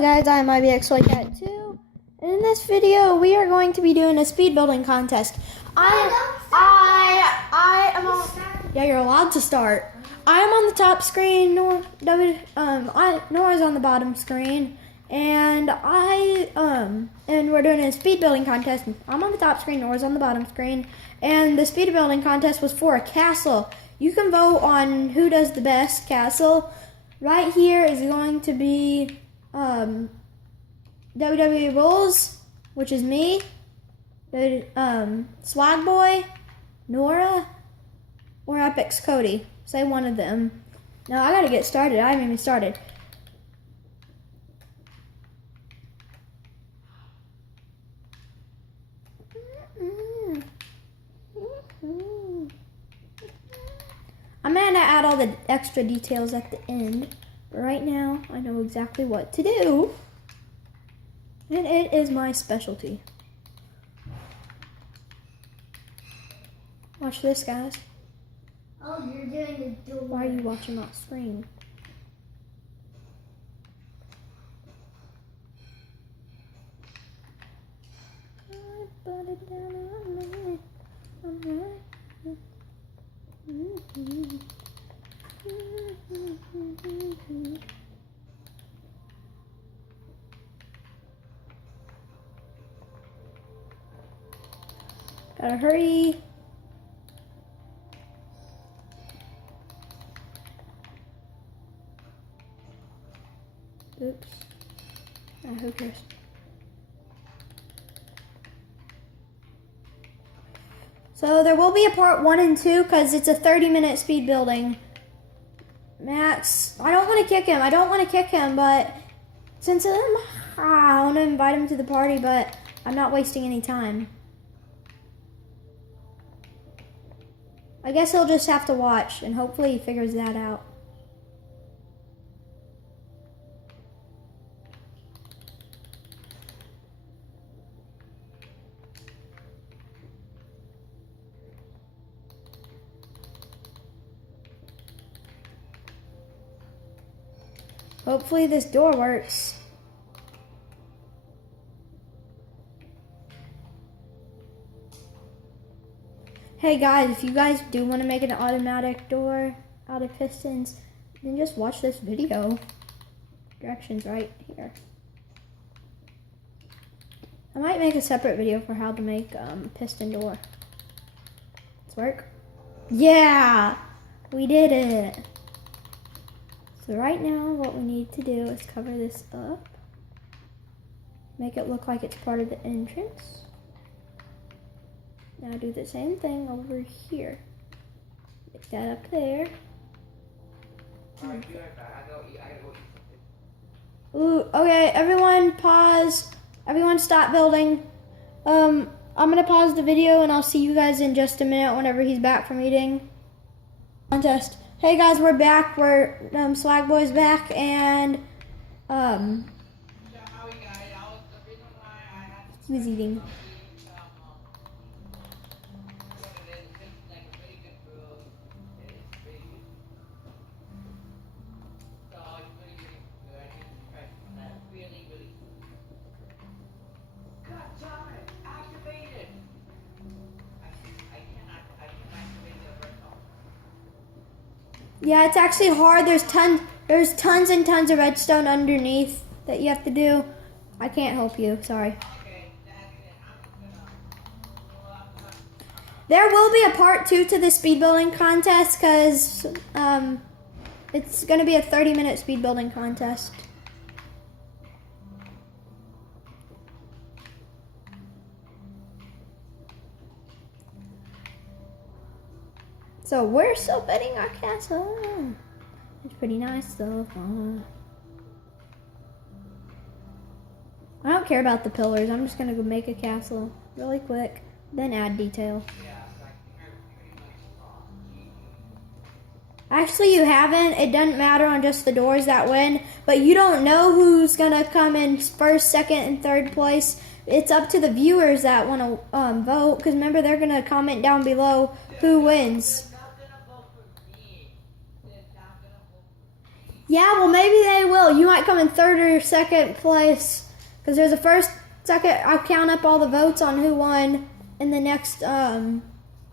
Hello guys, I'm IBXYCat2, and in this video we are going to be doing a speed building contest. I am on. Yeah, you're allowed to start. I am on the top screen. Nora's on the bottom screen, and we're doing a speed building contest. I'm on the top screen. Nora's on the bottom screen, and the speed building contest was for a castle. You can vote on who does the best castle. Right here is going to be WWE Rules, which is me, Swag Boy, Nora, or Epic's Cody. Say one of them. Now I gotta get started. I haven't even started. I'm gonna add all the extra details at the end, but right now I know exactly what to do, and it is my specialty. Watch this, guys. Oh, you're doing the door. Why are you watching that screen? Gotta hurry. Oops. Who cares? So there will be a part 1 and 2 because it's a 30-minute speed building. Max, I don't want to kick him. But since I want to invite him to the party, but I'm not wasting any time. I guess he'll just have to watch, and hopefully he figures that out. Hopefully this door works. Hey guys, if you guys do want to make an automatic door out of pistons, then just watch this video. Directions right here. I might make a separate video for how to make piston door. Let's work. Yeah, we did it. So right now what we need to do is cover this up. Make it look like it's part of the entrance. Now do the same thing over here. Make that up there. Ooh, okay, everyone pause. Everyone stop building. I'm gonna pause the video and I'll see you guys in just a minute whenever he's back from eating. Contest. Hey guys, we're back. We're Swag Boy's back, and he was eating. Yeah, it's actually hard. There's tons and tons of redstone underneath that you have to do. I can't help you, sorry. There will be a part 2 to the speed building contest because it's going to be a 30-minute speed building contest. So we're still building our castle. It's pretty nice so far. I don't care about the pillars. I'm just gonna go make a castle really quick, then add detail. Actually, you haven't. It doesn't matter on just the doors that win, but you don't know who's gonna come in first, second, and third place. It's up to the viewers that want to vote, because remember, they're gonna comment down below who wins. Yeah, well, maybe they will. You might come in third or second place because there's a first, second. I'll count up all the votes on who won in the next. And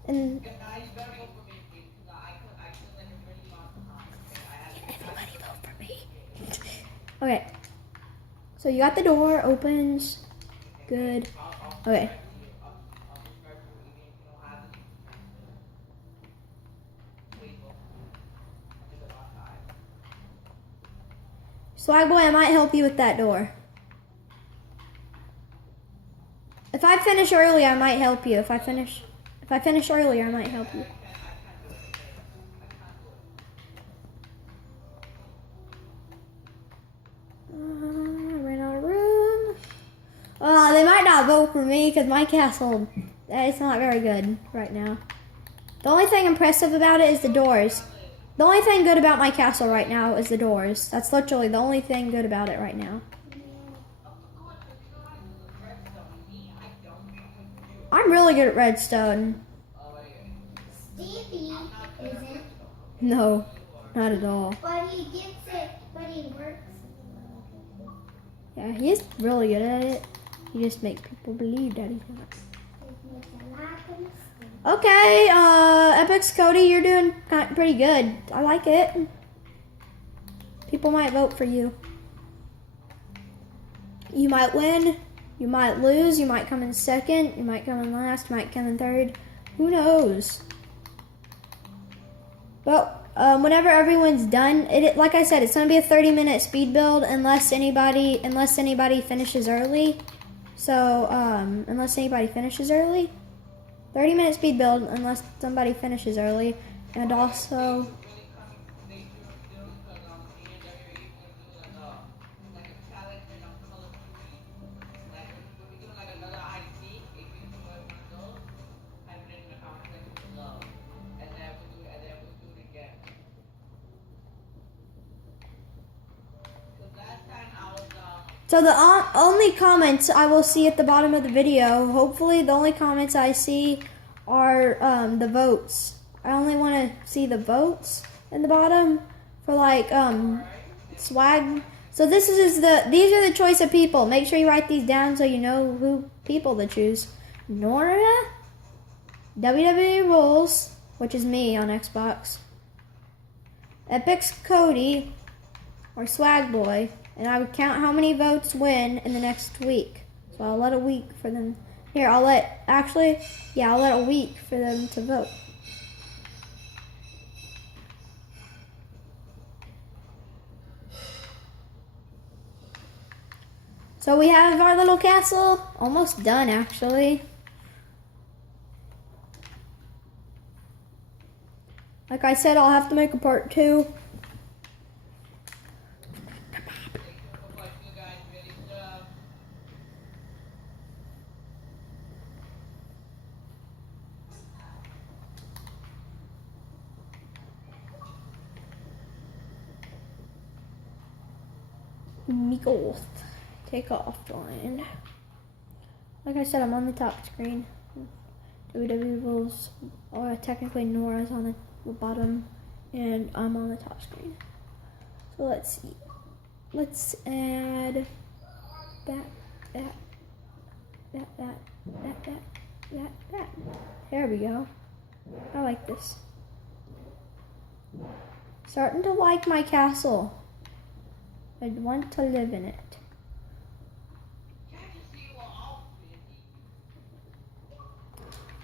everybody vote for me. Okay. So you got the door opens. Good. Okay. Swag boy, I might help you with that door. If I finish early, I might help you. If I finish earlier, I might help you. I ran out of room. They might not vote for me because my castle, it's not very good right now. The only thing impressive about it is the doors. The only thing good about my castle right now is the doors. That's literally the only thing good about it right now. I'm really good at redstone. Stevie isn't. No, not at all. But he gets it, but he works. Yeah, he's really good at it. He just makes people believe that he's not. Okay, Epix Cody, you're doing pretty good. I like it. People might vote for you. You might win. You might lose. You might come in second. You might come in last. You might come in third. Who knows? But whenever everyone's done, like I said, it's gonna be a 30-minute speed build unless anybody finishes early. So unless anybody finishes early. 30-minute speed build unless somebody finishes early. And also, so the only comments I will see at the bottom of the video, hopefully the only comments I see are the votes. I only want to see the votes in the bottom for like swag. So these are the choice of people. Make sure you write these down so you know who people to choose. Nora, WWE Rules, which is me on Xbox, Epix Cody, or Swag Boy. And I would count how many votes win in the next week. So I'll let a week for them. Here, I'll let a week for them to vote. So we have our little castle almost done, actually. Like I said, I'll have to make a part 2. Miko, take offline. Like I said, I'm on the top screen. WWE Rules, or technically Nora's on the bottom, and I'm on the top screen. So let's see. Let's add that. There we go. I like this. Starting to like my castle. I'd want to live in it.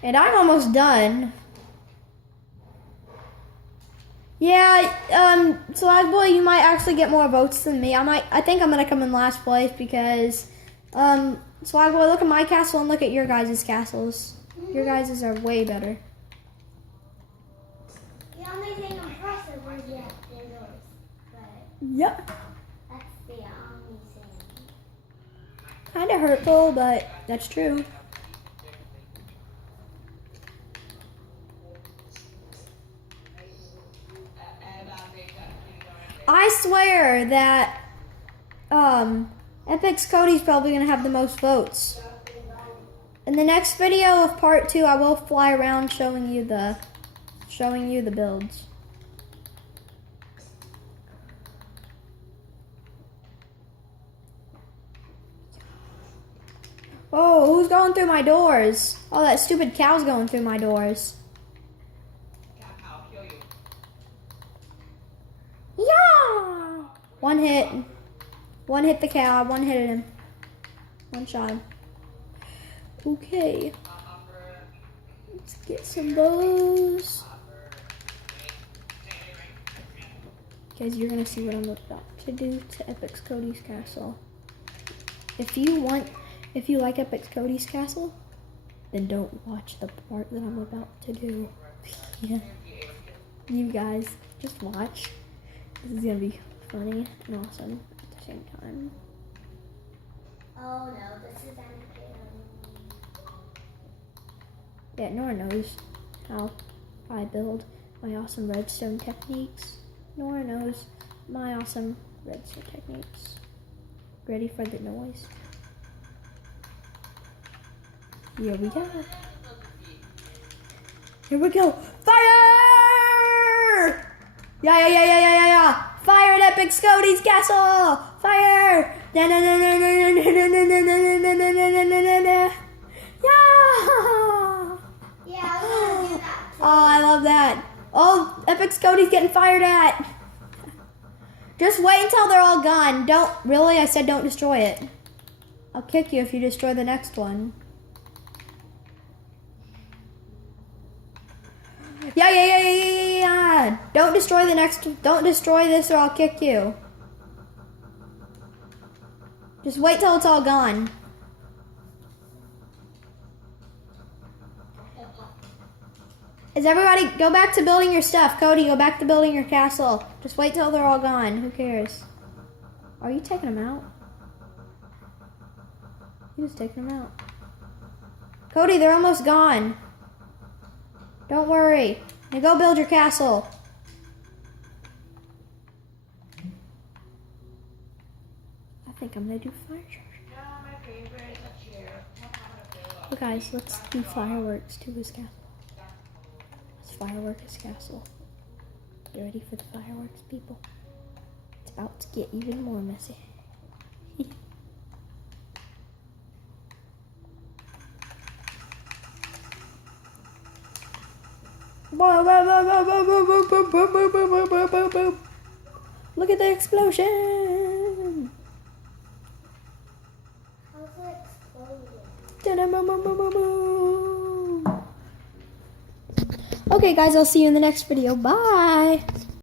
And I'm almost done. Yeah, Swag Boy, you might actually get more votes than me. I think I'm gonna come in last place because, Swag Boy, look at my castle and look at your guys' castles. Your guys' are way better. The only thing impressive was yours, but Yep. that's the only thing. Kinda hurtful, but that's true. I swear that Epix Cody's probably gonna have the most votes. In the next video of part 2, I will fly around showing you the builds. Oh, who's going through my doors? Oh, that stupid cow's going through my doors. I'll kill you. Yeah! One hit. One hit the cow. One hit him. One shot him. Okay. Let's get some bows. Guys, you're gonna see what I'm about to do to Epic's Cody's Castle. If you like Epic's Cody's Castle, then don't watch the part that I'm about to do. Yeah. You guys, just watch. This is gonna be funny and awesome at the same time. Oh no, this is Anakin. Yeah, Nora knows how I build my awesome redstone techniques. Nora knows my awesome redstone techniques. Ready for the noise? Here we go. Here we go. Fire! Yeah. Fire at Epic Cody's Castle! Fire! Yeah! Yeah, I was gonna do that too. Oh, I love that. Oh, Epic Cody's getting fired at. Just wait until they're all gone. Really, I said don't destroy it. I'll kick you if you destroy the next one. Yeah. Don't destroy this or I'll kick you. Just wait till it's all gone. Is everybody, go back to building your stuff. Cody, go back to building your castle. Just wait till they're all gone. Who cares? Are you taking them out? You just taking them out. Cody, they're almost gone. Don't worry. Now go build your castle. I think I'm gonna do fire charge. Yeah, my favorite is a chair. Well, guys, let's do fireworks to his castle. Let's firework his castle. You ready for the fireworks, people? It's about to get even more messy. Look at the explosion! How's it exploding? Okay, guys, I'll see you in the next video. Bye!